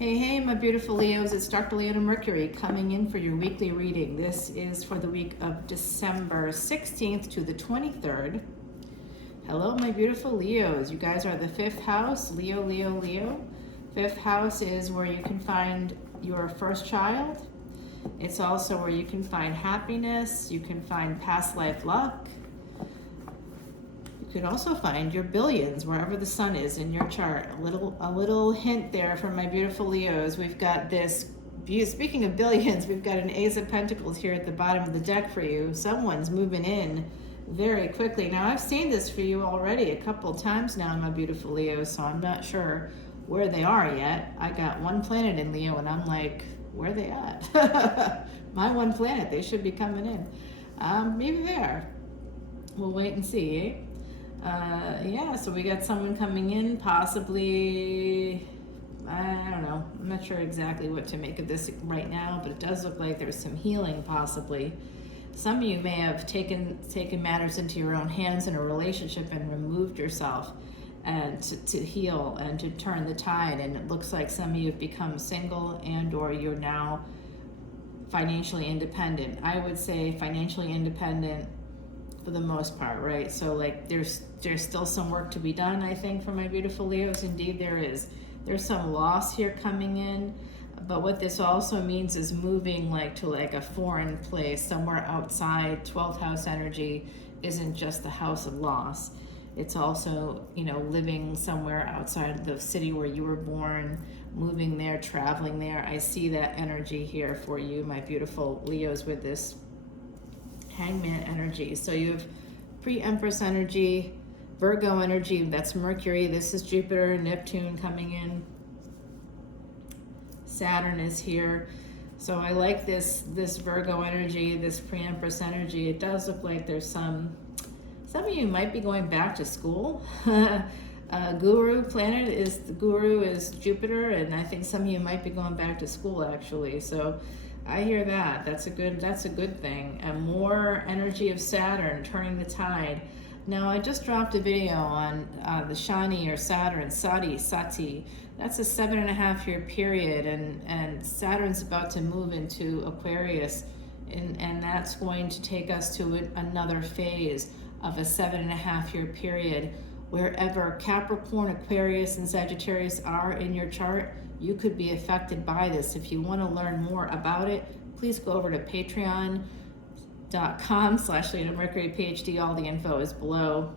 Hey, hey, my beautiful Leos, it's Dr. Leona Mercury coming in for your weekly reading. This is for the week of December 16th to the 23rd. Hello, my beautiful Leos. You guys are the fifth house, Leo, Leo, Leo. Fifth house is where you can find your first child. It's also where you can find happiness, you can find past life luck. You could also find your billions wherever the sun is in your chart. A little hint there from my beautiful Leos. We've got this, speaking of billions, we've got an Ace of Pentacles here at the bottom of the deck for you. Someone's moving in very quickly. Now, I've seen this for you already a couple times now, my beautiful Leos, so I'm not sure where they are yet. I got one planet in Leo, and I'm like, where are they at? My one planet, they should be coming in. Maybe they are. We'll wait and see, eh? Yeah, so we got someone coming in, possibly, I don't know, I'm not sure exactly what to make of this right now, but it does look like there's some healing possibly. Some of you may have taken matters into your own hands in a relationship and removed yourself and to heal and to turn the tide, and it looks like some of you have become single and or you're now financially independent. I would say financially independent for the most part, right? So like there's still some work to be done, I think, for my beautiful Leos. Indeed there is. There's some loss here coming in, but what this also means is moving to a foreign place, somewhere outside. 12th house energy isn't just the house of loss. It's also, living somewhere outside the city where you were born, moving there, traveling there. I see that energy here for you, my beautiful Leos, with this Hangman energy. So you have Pre-Empress energy, Virgo energy, that's Mercury. This is Jupiter, Neptune coming in. Saturn is here. So I like this Virgo energy, this Pre-Empress energy. It does look like there's some of you might be going back to school. Guru is Jupiter, and I think some of you might be going back to school actually. So I hear that. That's a good thing. And more energy of Saturn turning the tide. Now, I just dropped a video on the Shani or Saturn, Sati. That's a 7.5 year period, and Saturn's about to move into Aquarius, and that's going to take us to another phase of a 7.5 year period. Wherever Capricorn, Aquarius, and Sagittarius are in your chart, you could be affected by this. If you want to learn more about it, please go over to patreon.com/leonamercuryphd. All the info is below,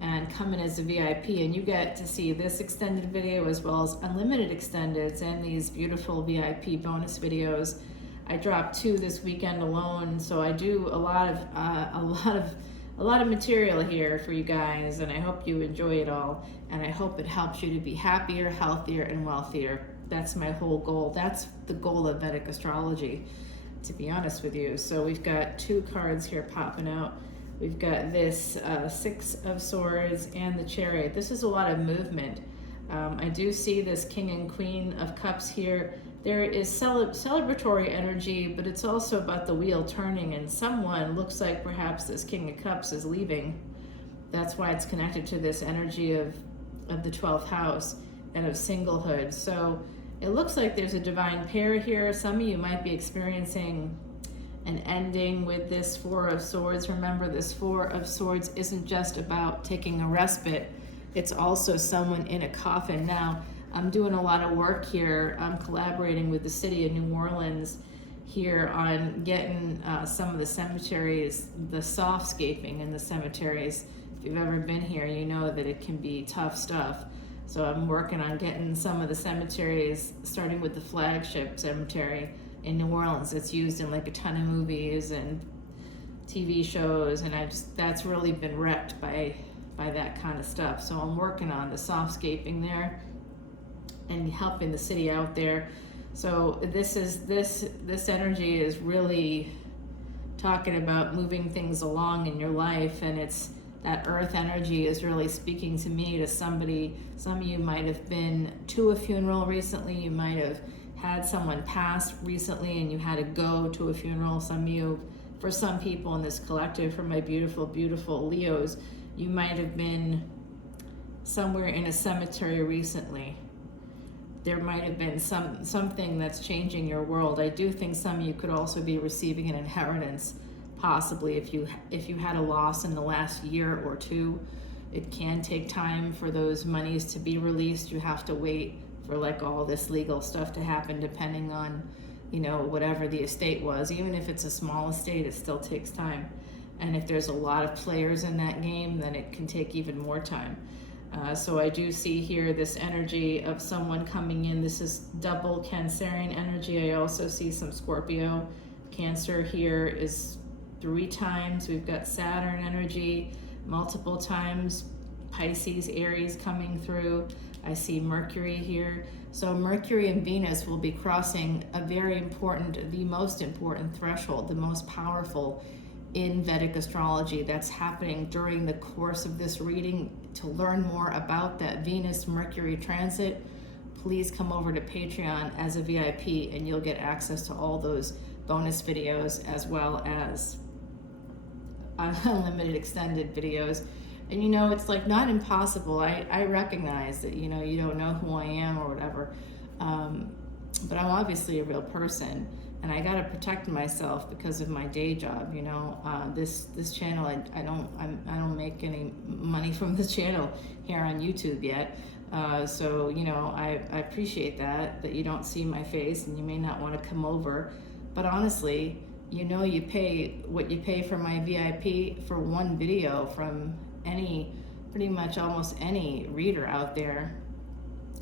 and come in as a VIP, and you get to see this extended video as well as unlimited extendeds and these beautiful VIP bonus videos. I dropped 2 this weekend alone, so I do a lot of material here for you guys, and I hope you enjoy it all, and I hope it helps you to be happier, healthier, and wealthier. That's my whole goal. That's the goal of Vedic Astrology, to be honest with you. So we've got 2 cards here popping out. We've got this 6 of Swords and the Chariot. This is a lot of movement. I do see this King and Queen of Cups here. There is celebratory energy, but it's also about the wheel turning, and someone looks like perhaps this King of Cups is leaving. That's why it's connected to this energy of the 12th house and of singlehood. So it looks like there's a divine pair here. Some of you might be experiencing an ending with this 4 of Swords. Remember, this 4 of Swords isn't just about taking a respite. It's also someone in a coffin. Now, I'm doing a lot of work here. I'm collaborating with the city of New Orleans here on getting some of the cemeteries, the softscaping in the cemeteries. If you've ever been here, you know that it can be tough stuff. So I'm working on getting some of the cemeteries, starting with the flagship cemetery in New Orleans that's used in a ton of movies and TV shows, and that's really been wrecked by that kind of stuff. So I'm working on the softscaping there and helping the city out there. So this energy is really talking about moving things along in your life, and it's that earth energy is really speaking to me, to somebody. Some of you might have been to a funeral recently. You might have had someone pass recently and you had to go to a funeral. Some of you, for some people in this collective, for my beautiful, beautiful Leos, you might have been somewhere in a cemetery recently there might have been something that's changing your world. I do think some of you could also be receiving an inheritance, possibly if you had a loss in the last year or two. It can take time for those monies to be released. You have to wait for like all this legal stuff to happen, depending on, you know, whatever the estate was. Even if it's a small estate, it still takes time. And if there's a lot of players in that game, then it can take even more time. So I do see here this energy of someone coming in. This is double Cancerian energy. I also see some Scorpio. Cancer here is 3 times. We've got Saturn energy multiple times. Pisces, Aries coming through. I see Mercury here. So Mercury and Venus will be crossing a very important, the most important threshold, the most powerful in Vedic astrology. That's happening during the course of this reading. To learn more about that Venus-Mercury transit, please come over to Patreon as a VIP and you'll get access to all those bonus videos as well as unlimited extended videos. And you know, it's like not impossible. I recognize that, you know, you don't know who I am or whatever, but I'm obviously a real person. And I gotta protect myself because of my day job. You know, this channel, I don't make any money from this channel here on YouTube yet. So you know, I appreciate that you don't see my face and you may not want to come over. But honestly, you know, you pay what you pay for my VIP for one video from pretty much almost any reader out there.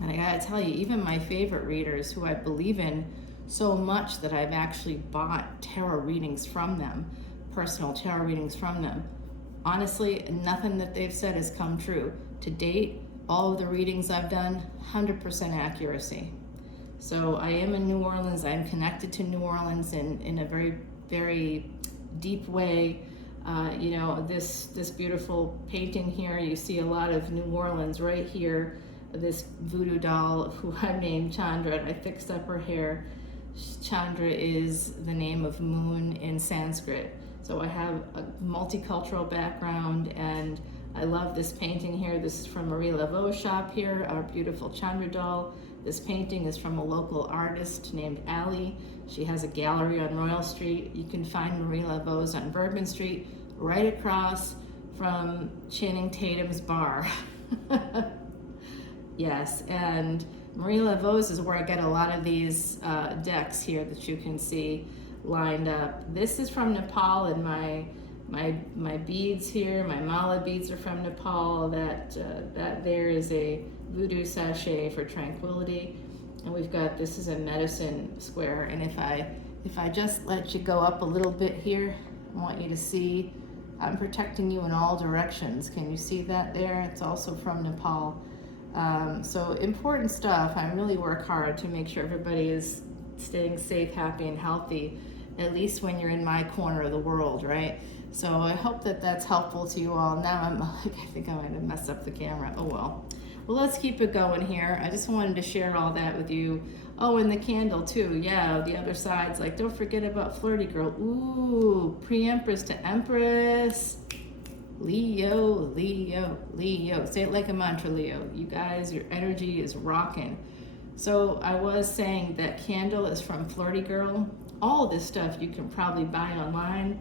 And I gotta tell you, even my favorite readers who I believe in so much that I've actually bought tarot readings from them, personal tarot readings from them. Honestly, nothing that they've said has come true. To date, all of the readings I've done, 100% accuracy. So I am in New Orleans. I'm connected to New Orleans in a very, very deep way. You know, this beautiful painting here, you see a lot of New Orleans right here. This voodoo doll who I named Chandra, and I fixed up her hair. Chandra is the name of moon in Sanskrit. So I have a multicultural background and I love this painting here. This is from Marie Laveau's shop here, our beautiful Chandra doll. This painting is from a local artist named Allie. She has a gallery on Royal Street. You can find Marie Laveau's on Bourbon Street, right across from Channing Tatum's bar. Yes, and Marie Laveau's is where I get a lot of these decks here that you can see lined up. This is from Nepal, and my beads here, my mala beads are from Nepal. That there is a voodoo sachet for tranquility, and we've got, this is a medicine square. And if I just let you go up a little bit here, I want you to see I'm protecting you in all directions. Can you see that there? It's also from Nepal. So important stuff. I really work hard to make sure everybody is staying safe, happy, and healthy, at least when you're in my corner of the world, right? So I hope that that's helpful to you all. Now I'm like, I think I'm going to mess up the camera. Oh well. Well, let's keep it going here. I just wanted to share all that with you. Oh, and the candle too. Yeah, the other side's like, don't forget about Flirty Girl. Ooh, Pre-Empress to Empress. Leo, Leo, Leo. Say it like a mantra, Leo. You guys, your energy is rocking. So I was saying that candle is from Flirty Girl. All this stuff you can probably buy online,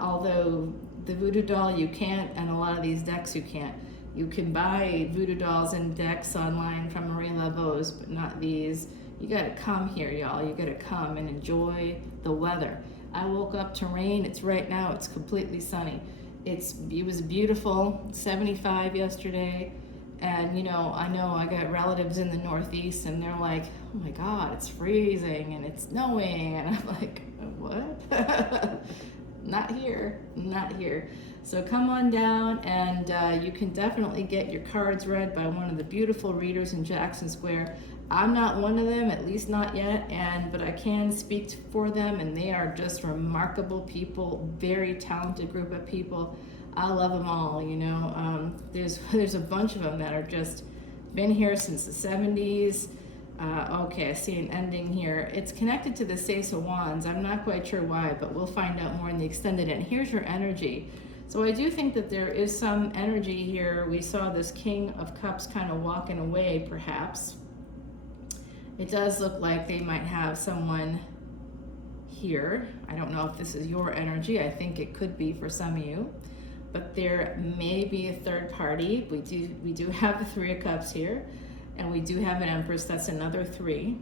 although the voodoo doll you can't, and a lot of these decks you can't. You can buy voodoo dolls and decks online from Marie Laveau's, but not these. You gotta come here, y'all. You gotta come and enjoy the weather. I woke up to rain. It's right now, it's completely sunny. It was beautiful, 75 yesterday, and you know I got relatives in the Northeast and they're like, oh my God, it's freezing and it's snowing, and I'm like, what? Not here, not here. So come on down, and you can definitely get your cards read by one of the beautiful readers in Jackson Square. I'm not one of them, at least not yet, but I can speak for them, and they are just remarkable people, very talented group of people. I love them all, you know. There's a bunch of them that are just been here since the 70s. Okay, I see an ending here. It's connected to the Ace of Wands. I'm not quite sure why, but we'll find out more in the extended. And here's your energy. So I do think that there is some energy here. We saw this King of Cups kind of walking away, perhaps. It does look like they might have someone here. I don't know if this is your energy. I think it could be for some of you, but there may be a third party. We do have the Three of Cups here, and we do have an Empress. That's another 3.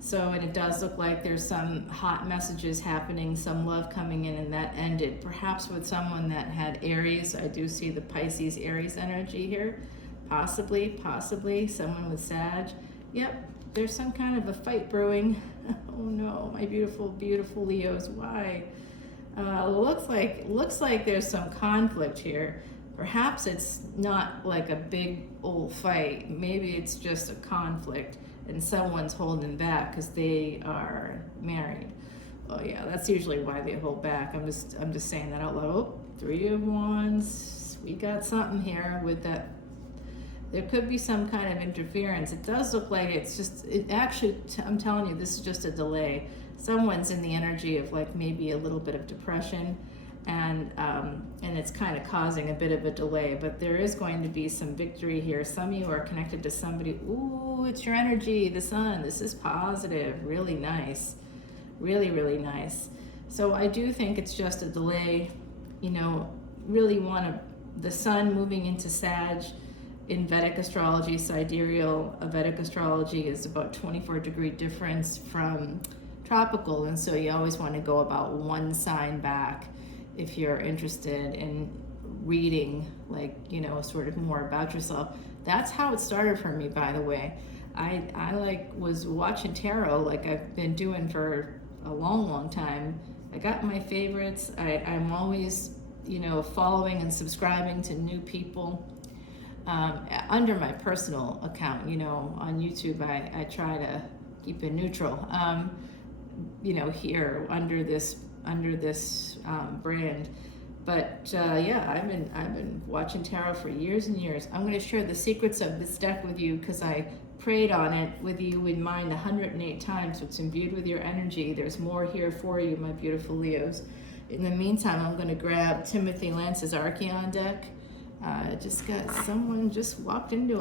So, and it does look like there's some hot messages happening, some love coming in, and that ended perhaps with someone that had Aries. I do see the Pisces Aries energy here. Possibly someone with Sag. Yep, there's some kind of a fight brewing. Oh no, my beautiful, beautiful Leos, why? Looks like there's some conflict here. Perhaps it's not like a big old fight. Maybe it's just a conflict and someone's holding back because they are married. Oh yeah, that's usually why they hold back. I'm just saying that out loud. Oh, 3 of Wands. We got something here with that. There could be some kind of interference. It does look like I'm telling you, this is just a delay. Someone's in the energy of like maybe a little bit of depression, and it's kind of causing a bit of a delay, but there is going to be some victory here. Some of you are connected to somebody. Ooh, it's your energy, the sun. This is positive, really nice, really, really nice. So I do think it's just a delay, really the sun moving into Sag. In Vedic astrology, sidereal Vedic astrology is about 24-degree difference from tropical, and so you always want to go about 1 sign back if you're interested in reading, sort of more about yourself. That's how it started for me, by the way. I was watching tarot like I've been doing for a long, long time. I got my favorites. I'm always, following and subscribing to new people. Under my personal account, on YouTube, I try to keep it neutral. Here under this brand, but yeah, I've been watching tarot for years and years. I'm going to share the secrets of this deck with you because I prayed on it with you in mind 108 times. So it's imbued with your energy. There's more here for you, my beautiful Leos. In the meantime, I'm going to grab Timothy Lance's Archeon deck. Someone just walked into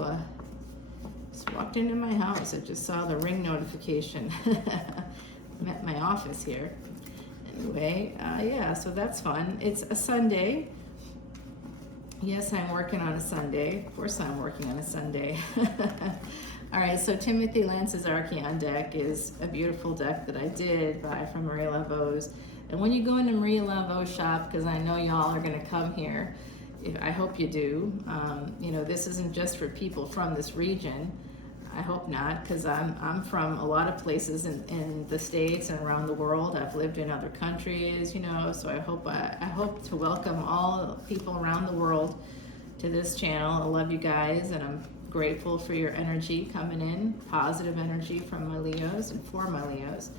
my house. I just saw the ring notification. I'm at my office here. Anyway, yeah, so that's fun. It's a Sunday. Yes, I'm working on a Sunday. Of course I'm working on a Sunday. All right, so Timothy Lance's Archeon deck is a beautiful deck that I did buy from Marie Laveau's. And when you go into Marie Laveau's shop, because I know y'all are going to come here, I hope you do. This isn't just for people from this region. I hope not, because I'm from a lot of places in the States and around the world. I've lived in other countries, so I hope to welcome all people around the world to this channel. I love you guys, and I'm grateful for your energy coming in, positive energy from my Leos and for my Leos.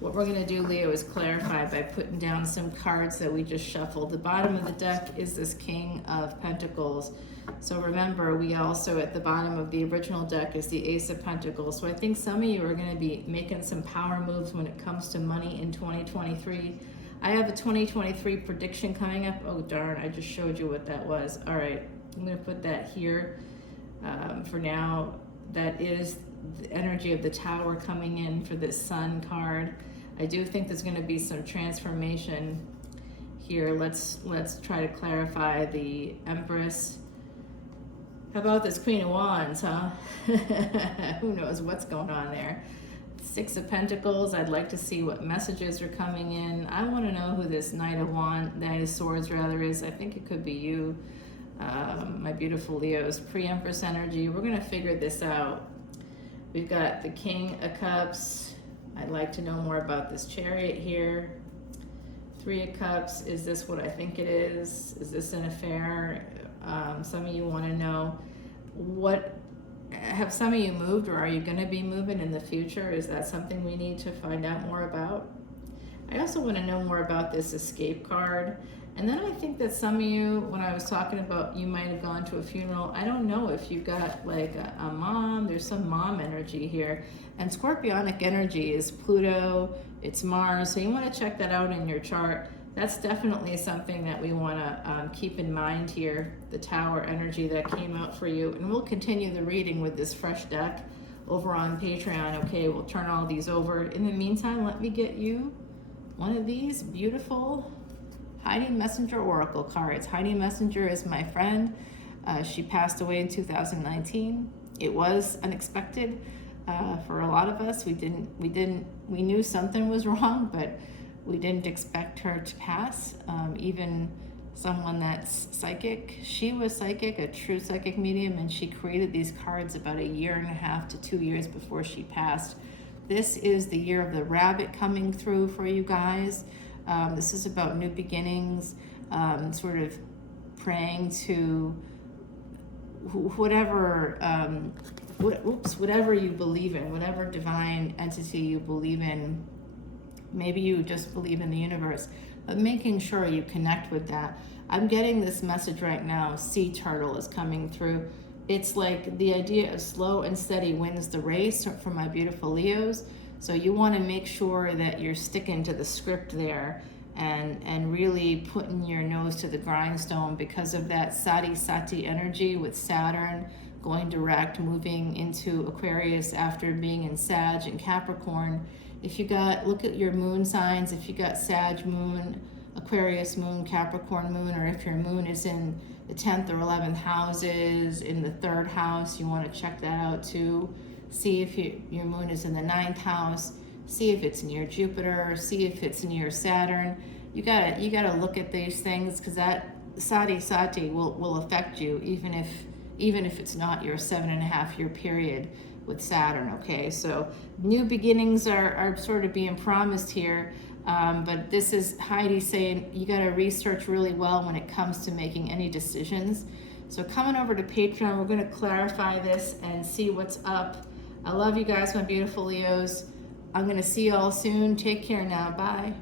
What we're going to do, Leo, is clarify by putting down some cards that we just shuffled. The bottom of the deck is this King of Pentacles. So remember, we also, at the bottom of the original deck, is the Ace of Pentacles. So I think some of you are going to be making some power moves when it comes to money in 2023. I have a 2023 prediction coming up. Oh, darn, I just showed you what that was. All right, I'm going to put that here for now. That is the energy of the Tower coming in for this Sun card. I do think there's going to be some transformation here. Let's try to clarify the Empress. How about this Queen of Wands, huh? Who knows what's going on there? 6 of Pentacles. I'd like to see what messages are coming in. I want to know who this Knight of Swords rather is. I think it could be you, my beautiful Leos. Pre-Empress energy. We're going to figure this out. We've got the King of Cups. I'd like to know more about this Chariot here. 3 of Cups. Is this what I think it is? Is this an affair? Some of you want to know have some of you moved, or are you going to be moving in the future? Is that something we need to find out more about? I also want to know more about this Escape card. And then I think that some of you, when I was talking about you might have gone to a funeral, I don't know if you've got like a mom, there's some mom energy here. And Scorpionic energy is Pluto, it's Mars, so you want to check that out in your chart. That's definitely something that we want to keep in mind here, the Tower energy that came out for you. And we'll continue the reading with this fresh deck. over on Patreon. Okay, we'll turn all these over. In the meantime, let me get you one of these beautiful Heidi Messenger Oracle cards. Heidi Messenger is my friend. She passed away in 2019. It was unexpected for a lot of us. We knew something was wrong, but we didn't expect her to pass. Even someone that's psychic, she was psychic, a true psychic medium, and she created these cards about 1.5 to 2 years before she passed. This is the year of the rabbit coming through for you guys. This is about new beginnings, sort of praying to whatever you believe in, whatever divine entity you believe in. Maybe you just believe in the universe, but making sure you connect with that. I'm getting this message right now. Sea turtle is coming through. It's like the idea of slow and steady wins the race for my beautiful Leos. So you want to make sure that you're sticking to the script there and really putting your nose to the grindstone because of that Sati energy with Saturn going direct, moving into Aquarius after being in Sag and Capricorn. If you got, look at your moon signs, if you got Sag moon, Aquarius moon, Capricorn moon, or if your moon is in the 10th or 11th houses, in the 3rd house, you want to check that out too. See if your moon is in the 9th house, see if it's near Jupiter, see if it's near Saturn. You gotta look at these things because that Sati will affect you even if it's not your 7.5-year period with Saturn. Okay, so new beginnings are sort of being promised here, but this is Heidi saying you got to research really well when it comes to making any decisions. So coming over to Patreon, we're going to clarify this and see what's up. I love you guys, my beautiful Leos. I'm going to see you all soon. Take care now. Bye.